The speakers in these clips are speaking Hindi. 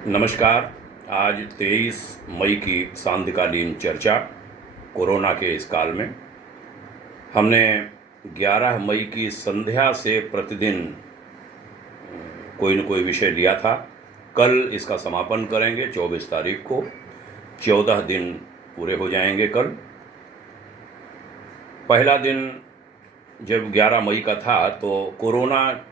नमस्कार। आज 23 मई की सांध्यकालीन चर्चा कोरोना के इस काल में हमने 11 मई की संध्या से प्रतिदिन कोई न कोई विषय लिया था। कल इसका समापन करेंगे 24 तारीख को। 14 दिन पूरे हो जाएंगे कल। पहला दिन जब 11 मई का था तो कोरोना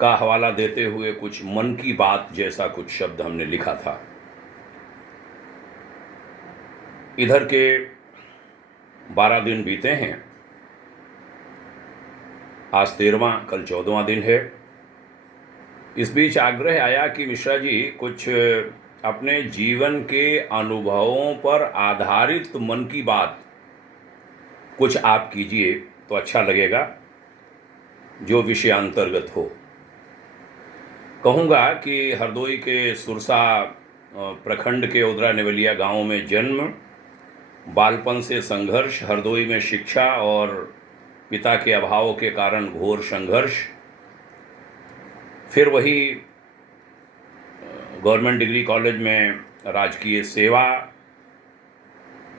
का हवाला देते हुए कुछ मन की बात जैसा कुछ शब्द हमने लिखा था। इधर के 12 दिन बीते हैं, आज 13वां, कल 14वां दिन है। इस बीच आग्रह आया कि मिश्रा जी कुछ अपने जीवन के अनुभवों पर आधारित मन की बात कुछ आप कीजिए तो अच्छा लगेगा, जो विषयांतर्गत हो। कहूँगा कि हरदोई के सुरसा प्रखंड के उदरा नेवलिया गांव में जन्म, बालपन से संघर्ष, हरदोई में शिक्षा और पिता के अभाव के कारण घोर संघर्ष, फिर वही गवर्नमेंट डिग्री कॉलेज में राजकीय सेवा,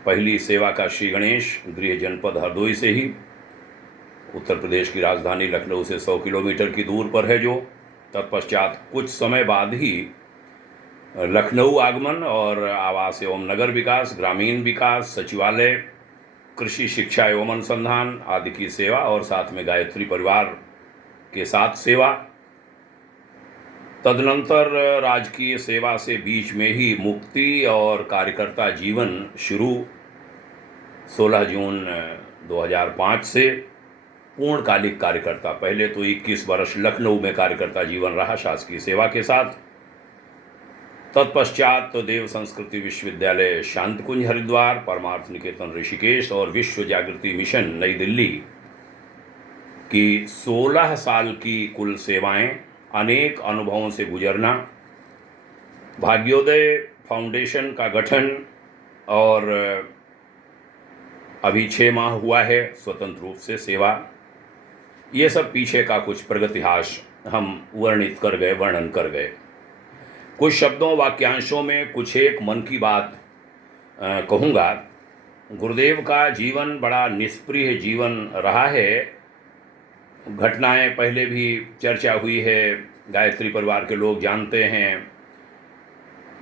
पहली सेवा का श्री गणेश, गृह जनपद हरदोई से ही, उत्तर प्रदेश की राजधानी लखनऊ से 100 किलोमीटर की दूर पर है जो। तत्पश्चात कुछ समय बाद ही लखनऊ आगमन और आवास एवं नगर विकास, ग्रामीण विकास, सचिवालय, कृषि शिक्षा एवं अनुसंधान आदि की सेवा और साथ में गायत्री परिवार के साथ सेवा। तदनंतर राजकीय सेवा से बीच में ही मुक्ति और कार्यकर्ता जीवन शुरू। 16 जून 2005 से पूर्णकालिक कार्यकर्ता, पहले तो 21 वर्ष लखनऊ में कार्यकर्ता जीवन रहा शासकीय सेवा के साथ। तत्पश्चात तो देव संस्कृति विश्वविद्यालय शांतकुंज हरिद्वार, परमार्थ निकेतन ऋषिकेश और विश्व जागृति मिशन नई दिल्ली की 16 साल की कुल सेवाएं, अनेक अनुभवों से गुजरना, भाग्योदय फाउंडेशन का गठन और अभी 6 माह हुआ है स्वतंत्र रूप से सेवा। ये सब पीछे का कुछ प्रगतिहास हम वर्णन कर गए। कुछ शब्दों वाक्यांशों में कुछ एक मन की बात कहूँगा। गुरुदेव का जीवन बड़ा निष्प्रिय जीवन रहा है। घटनाएं पहले भी चर्चा हुई है, गायत्री परिवार के लोग जानते हैं।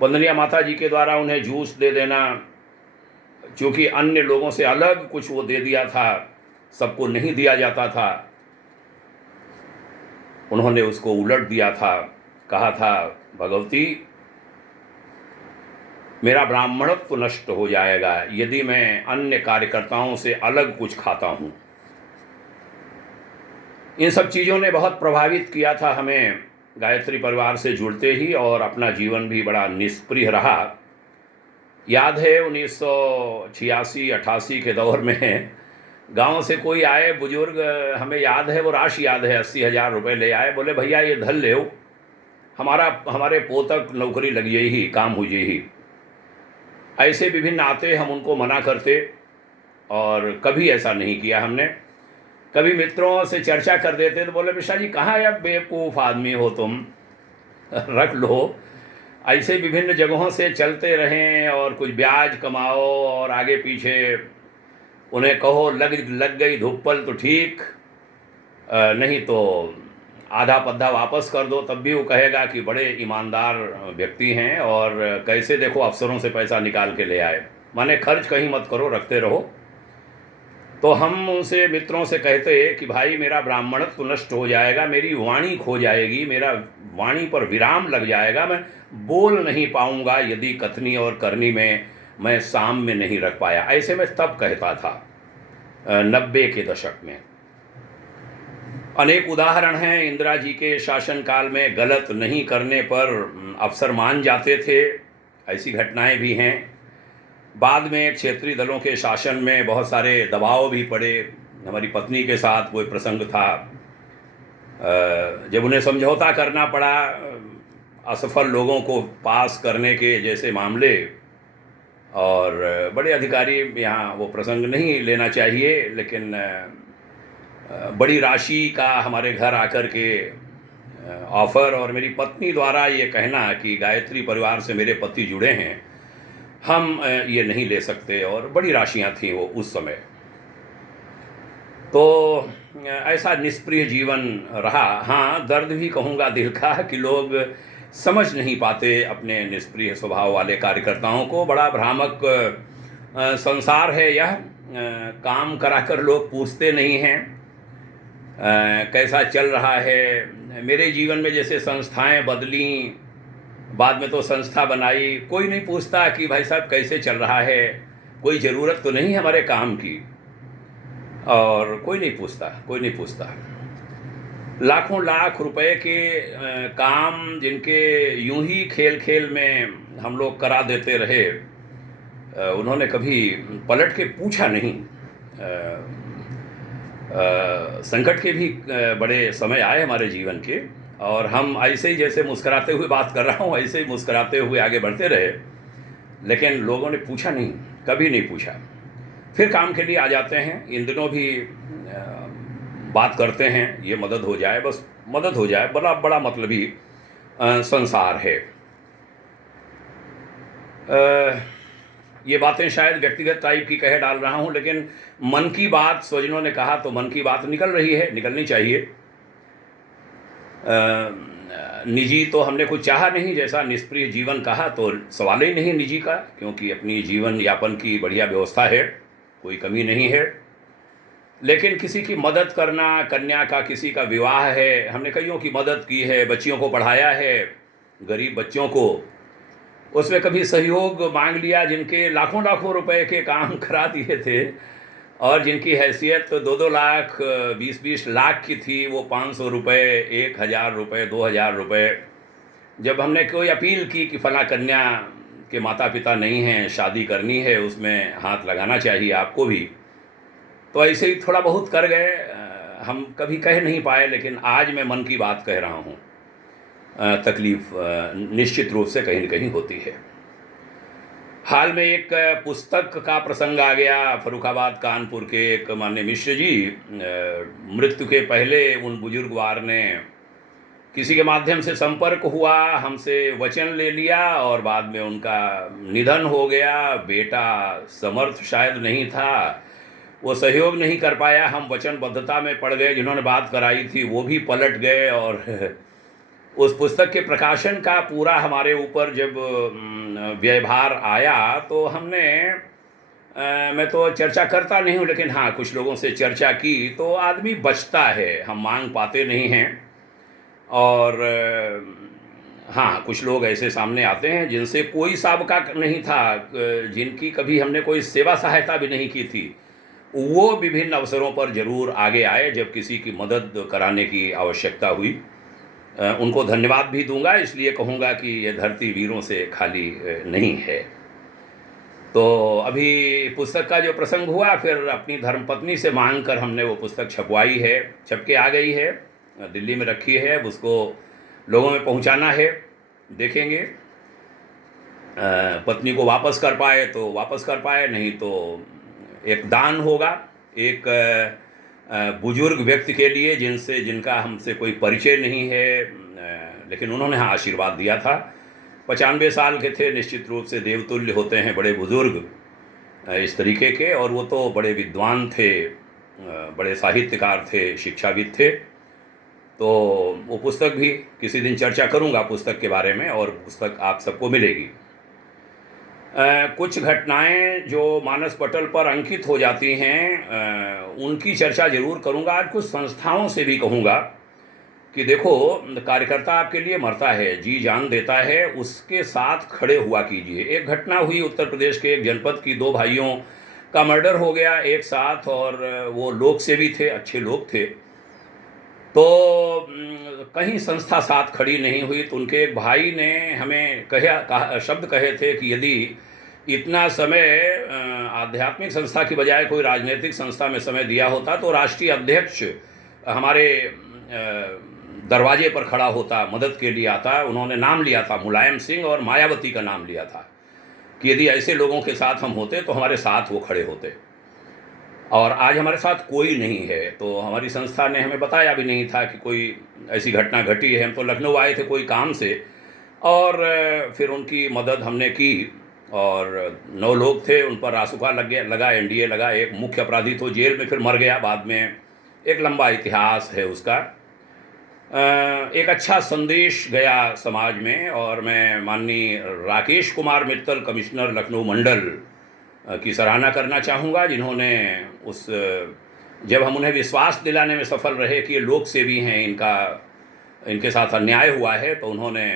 वंदनिया माता जी के द्वारा उन्हें जूस दे देना, क्योंकि अन्य लोगों से अलग कुछ वो दे दिया था, सबको नहीं दिया जाता था, उन्होंने उसको उलट दिया था। कहा था, भगवती मेरा ब्राह्मणत्व नष्ट हो जाएगा यदि मैं अन्य कार्यकर्ताओं से अलग कुछ खाता हूँ। इन सब चीज़ों ने बहुत प्रभावित किया था हमें गायत्री परिवार से जुड़ते ही, और अपना जीवन भी बड़ा निष्प्रिय रहा। याद है 1986-88 के दौर में गांव से कोई आए बुजुर्ग, हमें याद है वो राशि याद है, 80,000 रुपये ले आए। बोले भैया ये धन ले, हमारे पोतक नौकरी लगी ही, काम हो ही। ऐसे विभिन्न आते, हम उनको मना करते और कभी ऐसा नहीं किया हमने। कभी मित्रों से चर्चा कर देते तो बोले मिश्रा जी कहाँ है, अब बेवकूफ़ आदमी हो तुम, रख लो। ऐसे विभिन्न जगहों से चलते रहें और कुछ ब्याज कमाओ और आगे पीछे उन्हें कहो लग गई धुप्पल तो ठीक, नहीं तो आधा पद्धा वापस कर दो, तब भी वो कहेगा कि बड़े ईमानदार व्यक्ति हैं और कैसे देखो अफसरों से पैसा निकाल के ले आए। माने खर्च कहीं मत करो, रखते रहो। तो हम उनसे मित्रों से कहते कि भाई मेरा ब्राह्मणत्व नष्ट हो जाएगा, मेरी वाणी खो जाएगी, मेरा वाणी पर विराम लग जाएगा, मैं बोल नहीं पाऊंगा यदि कथनी और करनी में मैं साम्य नहीं रख पाया। ऐसे में तब कहता था 90 के दशक में। अनेक उदाहरण हैं। इंदिरा जी के शासनकाल में गलत नहीं करने पर अफसर मान जाते थे, ऐसी घटनाएं भी हैं। बाद में क्षेत्रीय दलों के शासन में बहुत सारे दबाव भी पड़े। हमारी पत्नी के साथ कोई प्रसंग था, जब उन्हें समझौता करना पड़ा असफल लोगों को पास करने के जैसे मामले, और बड़े अधिकारी, यहाँ वो प्रसंग नहीं लेना चाहिए, लेकिन बड़ी राशि का हमारे घर आकर के ऑफ़र और मेरी पत्नी द्वारा ये कहना कि गायत्री परिवार से मेरे पति जुड़े हैं, हम ये नहीं ले सकते, और बड़ी राशियां थीं वो उस समय। तो ऐसा निष्प्रिय जीवन रहा। हाँ, दर्द भी कहूँगा दिल का कि लोग समझ नहीं पाते अपने निष्प्रिय स्वभाव वाले कार्यकर्ताओं को। बड़ा भ्रामक संसार है यह। काम कराकर लोग पूछते नहीं हैं कैसा चल रहा है। मेरे जीवन में जैसे संस्थाएं बदली, बाद में तो संस्था बनाई, कोई नहीं पूछता कि भाई साहब कैसे चल रहा है, कोई ज़रूरत तो नहीं है हमारे काम की, और कोई नहीं पूछता। लाखों लाख रुपए के काम जिनके यूं ही खेल खेल में हम लोग करा देते रहे, उन्होंने कभी पलट के पूछा नहीं। संकट के भी बड़े समय आए हमारे जीवन के, और हम ऐसे ही जैसे मुस्कुराते हुए बात कर रहा हूँ, ऐसे ही मुस्कुराते हुए आगे बढ़ते रहे, लेकिन लोगों ने पूछा नहीं, कभी नहीं पूछा। फिर काम के लिए आ जाते हैं। इन दिनों भी बात करते हैं, ये मदद हो जाए, बस मदद हो जाए। बड़ा बड़ा मतलबी संसार है। ये बातें शायद व्यक्तिगत टाइप की कह डाल रहा हूँ, लेकिन मन की बात स्वजनों ने कहा तो मन की बात निकल रही है, निकलनी चाहिए। निजी तो हमने कुछ चाहा नहीं, जैसा निष्प्रिय जीवन कहा तो सवाल ही नहीं निजी का, क्योंकि अपनी जीवन यापन की बढ़िया व्यवस्था है, कोई कमी नहीं है। लेकिन किसी की मदद करना, कन्या का किसी का विवाह है, हमने कईयों की मदद की है, बच्चियों को पढ़ाया है, गरीब बच्चों को, उसमें कभी सहयोग मांग लिया, जिनके लाखों लाखों रुपए के काम करा दिए थे, और जिनकी हैसियत तो 2-2 लाख 20-20 लाख की थी, वो 500 रुपये, 1000 रुपये, 2000 रुपये। जब हमने कोई अपील की कि फला कन्या के माता पिता नहीं हैं, शादी करनी है, उसमें हाथ लगाना चाहिए आपको भी, तो ऐसे ही थोड़ा बहुत कर गए। हम कभी कह नहीं पाए, लेकिन आज मैं मन की बात कह रहा हूँ। तकलीफ़ निश्चित रूप से कहीं न कहीं होती है। हाल में एक पुस्तक का प्रसंग आ गया। फर्रुखाबाद कानपुर के एक माननीय मिश्र जी, मृत्यु के पहले उन बुजुर्गवार ने किसी के माध्यम से संपर्क हुआ, हमसे वचन ले लिया, और बाद में उनका निधन हो गया। बेटा समर्थ शायद नहीं था, वो सहयोग नहीं कर पाया। हम वचनबद्धता में पड़ गए, जिन्होंने बात कराई थी वो भी पलट गए, और उस पुस्तक के प्रकाशन का पूरा हमारे ऊपर जब व्ययभार आया तो हमने मैं तो चर्चा करता नहीं हूँ, लेकिन हाँ, कुछ लोगों से चर्चा की तो आदमी बचता है, हम मांग पाते नहीं हैं। और हाँ, कुछ लोग ऐसे सामने आते हैं जिनसे कोई साबका नहीं था, जिनकी कभी हमने कोई सेवा सहायता भी नहीं की थी, वो विभिन्न अवसरों पर जरूर आगे आए जब किसी की मदद कराने की आवश्यकता हुई। उनको धन्यवाद भी दूंगा, इसलिए कहूँगा कि ये धरती वीरों से खाली नहीं है। तो अभी पुस्तक का जो प्रसंग हुआ, फिर अपनी धर्मपत्नी से मांग कर हमने वो पुस्तक छपवाई है, छप के आ गई है, दिल्ली में रखी है, उसको लोगों में पहुंचाना है। देखेंगे पत्नी को वापस कर पाए तो वापस कर पाए, नहीं तो एक दान होगा एक बुजुर्ग व्यक्ति के लिए जिनका हमसे कोई परिचय नहीं है, लेकिन उन्होंने हाँ आशीर्वाद दिया था। 95 साल के थे, निश्चित रूप से देवतुल्य होते हैं बड़े बुजुर्ग इस तरीके के, और वो तो बड़े विद्वान थे, बड़े साहित्यकार थे, शिक्षाविद थे। तो वो पुस्तक भी किसी दिन चर्चा करूँगा पुस्तक के बारे में, और पुस्तक आप सबको मिलेगी। कुछ घटनाएं जो मानस पटल पर अंकित हो जाती हैं, उनकी चर्चा जरूर करूंगा। आज कुछ संस्थाओं से भी कहूँगा कि देखो, कार्यकर्ता आपके लिए मरता है, जी जान देता है, उसके साथ खड़े हुआ कीजिए। एक घटना हुई उत्तर प्रदेश के एक जनपद की, 2 भाइयों का मर्डर हो गया एक साथ, और वो लोक सेवी थे, अच्छे लोग थे। तो कहीं संस्था साथ खड़ी नहीं हुई, तो उनके एक भाई ने हमें शब्द कहे थे कि यदि इतना समय आध्यात्मिक संस्था की बजाय कोई राजनीतिक संस्था में समय दिया होता तो राष्ट्रीय अध्यक्ष हमारे दरवाजे पर खड़ा होता, मदद के लिए आता। उन्होंने नाम लिया था मुलायम सिंह और मायावती का नाम लिया था कि यदि ऐसे लोगों के साथ हम होते तो हमारे साथ वो खड़े होते। और आज हमारे साथ कोई नहीं है। तो हमारी संस्था ने हमें बताया भी नहीं था कि कोई ऐसी घटना घटी है। हम तो लखनऊ आए थे कोई काम से, और फिर उनकी मदद हमने की। और 9 लोग थे, उन पर रासुका लगा, एनडीए लगा। एक मुख्य अपराधी तो जेल में फिर मर गया बाद में। एक लंबा इतिहास है उसका। एक अच्छा संदेश गया समाज में। और मैं माननीय राकेश कुमार मित्तल, कमिश्नर लखनऊ मंडल की सराहना करना चाहूँगा, जिन्होंने जब हम उन्हें विश्वास दिलाने में सफल रहे कि ये लोक सेवी हैं, इनके साथ अन्याय हुआ है, तो उन्होंने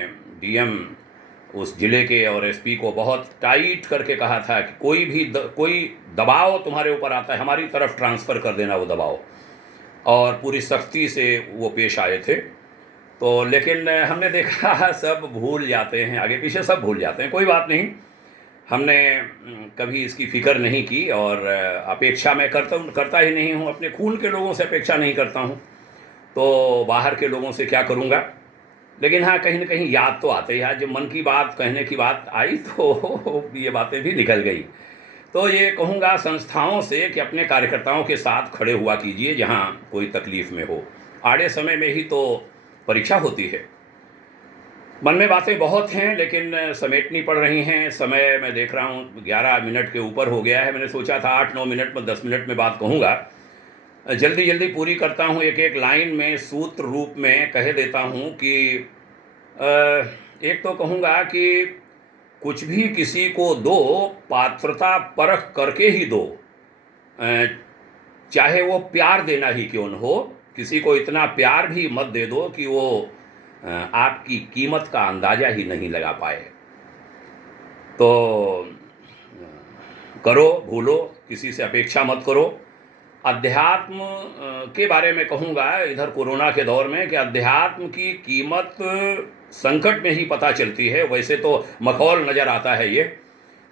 डीएम उस ज़िले के और एसपी को बहुत टाइट करके कहा था कि कोई दबाव तुम्हारे ऊपर आता है, हमारी तरफ ट्रांसफ़र कर देना वो दबाव। और पूरी सख्ती से वो पेश आए थे। तो लेकिन हमने देखा सब भूल जाते हैं, आगे पीछे सब भूल जाते हैं। कोई बात नहीं, हमने कभी इसकी फ़िक्र नहीं की। और अपेक्षा मैं करता ही नहीं हूँ, अपने खून के लोगों से अपेक्षा नहीं करता हूँ, तो बाहर के लोगों से क्या करूँगा। लेकिन हाँ, कहीं ना कहीं याद तो आते ही है। जब मन की बात कहने की बात आई तो ये बातें भी निकल गई। तो ये कहूँगा संस्थाओं से कि अपने कार्यकर्ताओं के साथ खड़े हुआ कीजिए जहाँ कोई तकलीफ़ में हो। आड़े समय में ही तो परीक्षा होती है। मन में बातें बहुत हैं, लेकिन समेटनी पड़ रही हैं। समय मैं देख रहा हूँ 11 मिनट के ऊपर हो गया है। मैंने सोचा था 8-9 मिनट में 10 मिनट में बात कहूँगा। जल्दी जल्दी पूरी करता हूँ, एक एक लाइन में सूत्र रूप में कह देता हूँ कि एक तो कहूँगा कि कुछ भी किसी को दो, पात्रता परख करके ही दो। चाहे वो प्यार देना ही क्यों न हो, किसी को इतना प्यार भी मत दे दो कि वो आपकी कीमत का अंदाज़ा ही नहीं लगा पाए। तो करो, भूलो, किसी से अपेक्षा मत करो। अध्यात्म के बारे में कहूँगा इधर कोरोना के दौर में कि अध्यात्म की कीमत संकट में ही पता चलती है। वैसे तो मखौल नज़र आता है ये।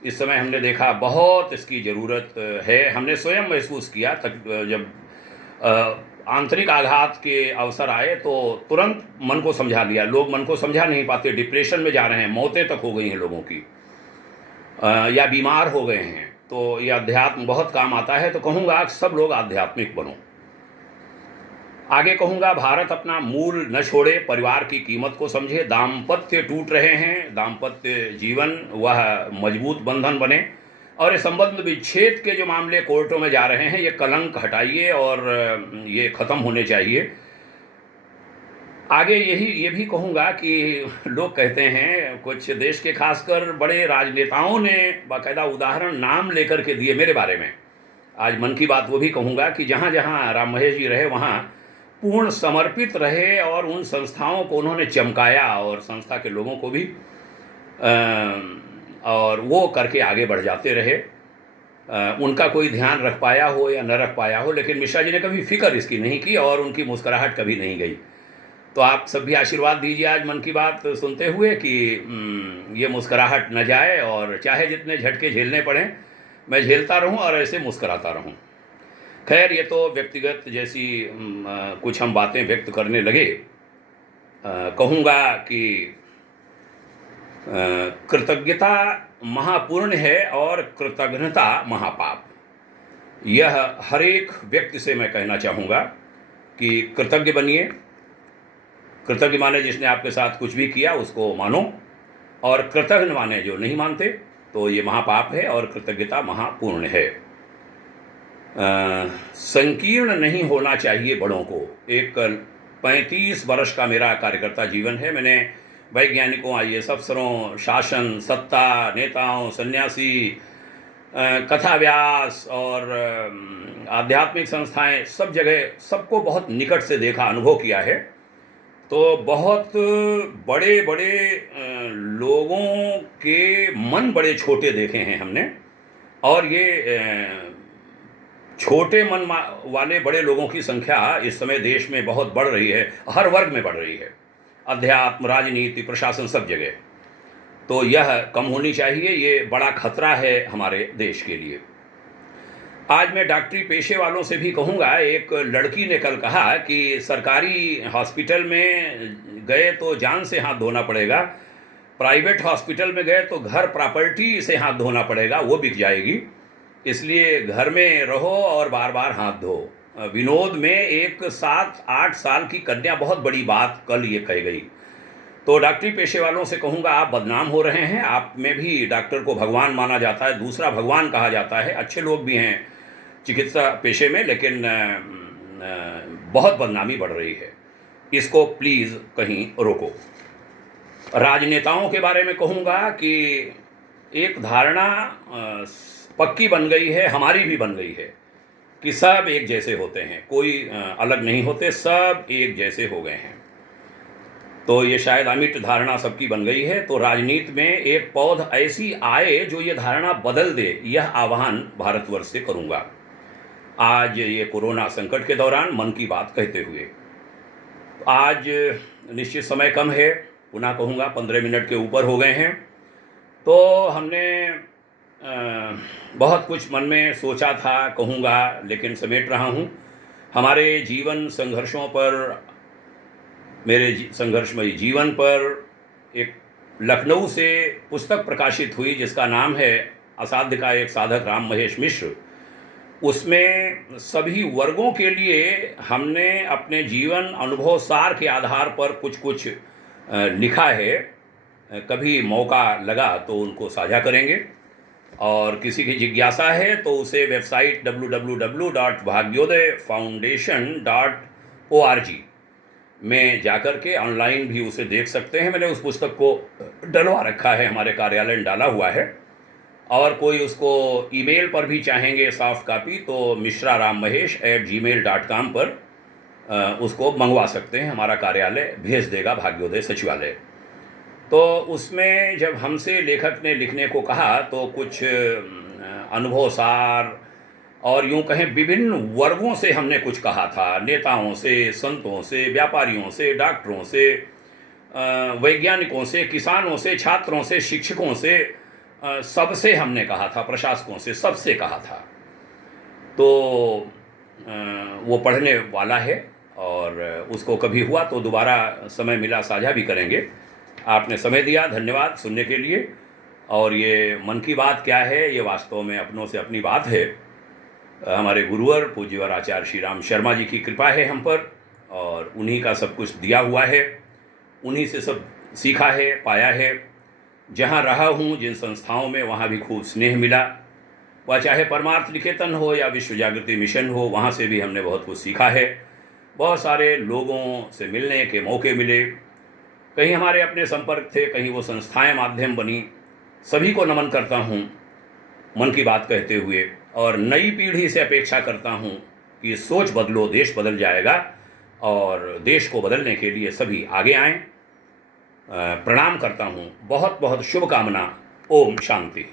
इस समय हमने देखा बहुत इसकी ज़रूरत है। हमने स्वयं महसूस किया तक जब आंतरिक आघात के अवसर आए तो तुरंत मन को समझा लिया। लोग मन को समझा नहीं पाते, डिप्रेशन में जा रहे हैं, मौतें तक हो गई हैं लोगों की, या बीमार हो गए हैं। तो ये अध्यात्म बहुत काम आता है। तो कहूँगा सब लोग आध्यात्मिक बनो। आगे कहूँगा भारत अपना मूल न छोड़े, परिवार की कीमत को समझे। दाम्पत्य टूट रहे हैं, दाम्पत्य जीवन वह मजबूत बंधन बने। और ये संबंध विच्छेद के जो मामले कोर्टों में जा रहे हैं, ये कलंक हटाइए और ये ख़त्म होने चाहिए। आगे ये भी कहूँगा कि लोग कहते हैं, कुछ देश के खासकर बड़े राजनेताओं ने बाकायदा उदाहरण नाम लेकर के दिए मेरे बारे में। आज मन की बात वो भी कहूँगा कि जहाँ जहाँ राम महेश जी रहे वहाँ पूर्ण समर्पित रहे और उन संस्थाओं को उन्होंने चमकाया, और संस्था के लोगों को भी, और वो करके आगे बढ़ जाते रहे। उनका कोई ध्यान रख पाया हो या न रख पाया हो, लेकिन मिश्रा जी ने कभी फिक्र इसकी नहीं की और उनकी मुस्कुराहट कभी नहीं गई। तो आप सब भी आशीर्वाद दीजिए आज मन की बात सुनते हुए कि ये मुस्कुराहट न जाए, और चाहे जितने झटके झेलने पड़ें मैं झेलता रहूं और ऐसे मुस्कुराता रहूं। खैर, ये तो व्यक्तिगत जैसी कुछ हम बातें व्यक्त करने लगे। कहूँगा कि कृतज्ञता महापुण्य है और कृतज्ञता महापाप। यह हर एक व्यक्ति से मैं कहना चाहूँगा कि कृतज्ञ बनिए। कृतज्ञ माने जिसने आपके साथ कुछ भी किया उसको मानो, और कृतज्ञ माने जो नहीं मानते। तो ये महापाप है और कृतज्ञता महापुण्य है। संकीर्ण नहीं होना चाहिए बड़ों को। एक 35 वर्ष का मेरा कार्यकर्ता जीवन है। मैंने वैज्ञानिकों, आईएएस अफसरों, शासन, सत्ता, नेताओं, सन्यासी, कथा व्यास और आध्यात्मिक संस्थाएं, सब जगह सबको बहुत निकट से देखा, अनुभव किया है। तो बहुत बड़े बड़े लोगों के मन बड़े छोटे देखे हैं हमने, और ये छोटे मन वाले बड़े लोगों की संख्या इस समय देश में बहुत बढ़ रही है, हर वर्ग में बढ़ रही है, अध्यात्म, राजनीति, प्रशासन, सब जगह। तो यह कम होनी चाहिए। ये बड़ा खतरा है हमारे देश के लिए। आज मैं डॉक्टरी पेशे वालों से भी कहूँगा, एक लड़की ने कल कहा कि सरकारी हॉस्पिटल में गए तो जान से हाथ धोना पड़ेगा, प्राइवेट हॉस्पिटल में गए तो घर प्रॉपर्टी से हाथ धोना पड़ेगा, वो बिक जाएगी। इसलिए घर में रहो और बार बार हाथ धो। विनोद में एक 7-8 साल की कन्या बहुत बड़ी बात कल ये कह गई। तो डॉक्टरी पेशे वालों से कहूँगा, आप बदनाम हो रहे हैं। आप में भी डॉक्टर को भगवान माना जाता है, दूसरा भगवान कहा जाता है। अच्छे लोग भी हैं चिकित्सा पेशे में, लेकिन बहुत बदनामी बढ़ रही है। इसको प्लीज़ कहीं रोको। राजनेताओं के बारे में कहूँगा कि एक धारणा पक्की बन गई है, हमारी भी बन गई है, कि सब एक जैसे होते हैं, कोई अलग नहीं होते, सब एक जैसे हो गए हैं। तो ये शायद अमिट धारणा सबकी बन गई है। तो राजनीति में एक पौध ऐसी आए जो ये धारणा बदल दे, यह आह्वान भारतवर्ष से करूँगा आज ये कोरोना संकट के दौरान मन की बात कहते हुए। आज निश्चित समय कम है, पुनः कहूँगा 15 मिनट के ऊपर हो गए हैं। तो हमने बहुत कुछ मन में सोचा था कहूँगा, लेकिन समेट रहा हूँ। हमारे जीवन संघर्षों पर, मेरे संघर्षमयी जीवन पर एक लखनऊ से पुस्तक प्रकाशित हुई जिसका नाम है असाध्य का एक साधक, राम महेश मिश्र। उसमें सभी वर्गों के लिए हमने अपने जीवन अनुभव सार के आधार पर कुछ कुछ लिखा है। कभी मौका लगा तो उनको साझा करेंगे, और किसी की जिज्ञासा है तो उसे वेबसाइट www.bhagyodayfoundation.org में जाकर के ऑनलाइन भी उसे देख सकते हैं। मैंने उस पुस्तक को डलवा रखा है, हमारे कार्यालय में डाला हुआ है। और कोई उसको ईमेल पर भी चाहेंगे सॉफ्ट कापी तो mishra.rammahesh@gmail.com पर उसको मंगवा सकते हैं। हमारा कार्यालय भेज देगा, भाग्योदय सचिवालय। तो उसमें जब हमसे लेखक ने लिखने को कहा तो कुछ अनुभव सार और यूँ कहें विभिन्न वर्गों से हमने कुछ कहा था, नेताओं से, संतों से, व्यापारियों से, डॉक्टरों से, वैज्ञानिकों से, किसानों से, छात्रों से, शिक्षकों से, सबसे हमने कहा था, प्रशासकों से, सबसे कहा था। तो वो पढ़ने वाला है और उसको कभी हुआ तो दोबारा समय मिला साझा भी करेंगे। आपने समय दिया, धन्यवाद सुनने के लिए। और ये मन की बात क्या है, ये वास्तव में अपनों से अपनी बात है। हमारे गुरुवर पूज्यवर आचार्य श्री राम शर्मा जी की कृपा है हम पर, और उन्हीं का सब कुछ दिया हुआ है, उन्हीं से सब सीखा है, पाया है। जहाँ रहा हूँ जिन संस्थाओं में, वहाँ भी खूब स्नेह मिला। वह चाहे परमार्थ निकेतन हो या विश्व जागृति मिशन हो, वहाँ से भी हमने बहुत कुछ सीखा है। बहुत सारे लोगों से मिलने के मौके मिले, कहीं हमारे अपने संपर्क थे, कहीं वो संस्थाएं माध्यम बनी। सभी को नमन करता हूँ मन की बात कहते हुए, और नई पीढ़ी से अपेक्षा करता हूँ कि सोच बदलो, देश बदल जाएगा, और देश को बदलने के लिए सभी आगे आएं। प्रणाम करता हूँ, बहुत बहुत शुभकामना। ओम शांति।